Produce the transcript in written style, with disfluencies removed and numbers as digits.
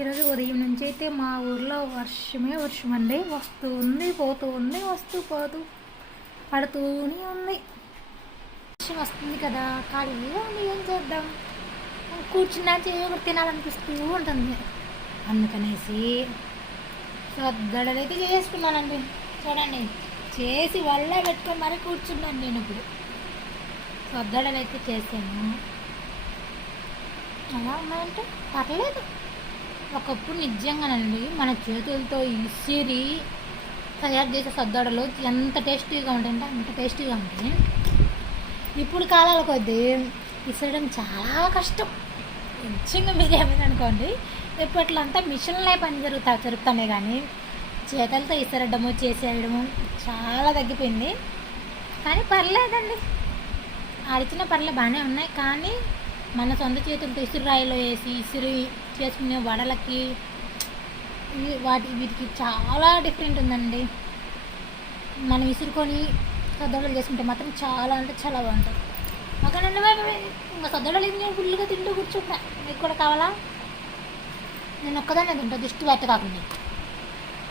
ఈరోజు ఉదయం నుంచి అయితే మా ఊర్లో వర్షమే వర్షం అండి. వస్తూ ఉంది, పోతూ ఉంది, వస్తూ పోతూ పడుతూనే ఉంది. వర్షం వస్తుంది కదా, ఖాళీగా ఉంది, ఏం చేద్దాం, కూర్చున్నా చేయకూడదు, తినాలనిపిస్తూ ఉంటుంది. అందుకనేసి సొద్దడలైతే చేసుకున్నానండి. చూడండి, చేసి వల్ల పెట్టుకొని మరీ కూర్చున్నాను. నేను ఇప్పుడు సొద్దడలైతే చేశాను. అలా ఉన్నాయంటే పర్లేదు. ఒకప్పుడు నిజంగానండి మన చేతులతో ఇసిరి తయారు చేసే సద్దడలు ఎంత టేస్టీగా ఉంటాయంటే అంత టేస్టీగా ఉంటాయి. ఇప్పుడు కాలాల కొద్దీ ఇసరడం చాలా కష్టం. నిజంగా మీరు ఏమైందనుకోండి, ఇప్పట్లో అంతా మిషన్లే పని జరుగుతాయి కానీ చేతులతో ఇసరడము చేసేయడము చాలా తగ్గిపోయింది. కానీ పర్లేదండి, ఆడిచిన పర్లే బాగానే ఉన్నాయి. కానీ మన సొంత చేతులతో ఇసురాయిలో వేసి ఇసురు చేసుకునే వడలకి వీటికి చాలా డిఫరెంట్ ఉందండి. మనం ఇసురుకొని సద్దడలు చేసుకుంటే మాత్రం చాలా అంటే చాలా బాగుంటుంది. ఓకేనండి, ఇంకా సద్దడలు ఇది నేను ఫుల్గా తింటూ కూర్చుంటా. మీకు కూడా కావాలా? నేను ఒక్కదాన్నే తింటా, దిష్టి పెట్ట కాకుండా.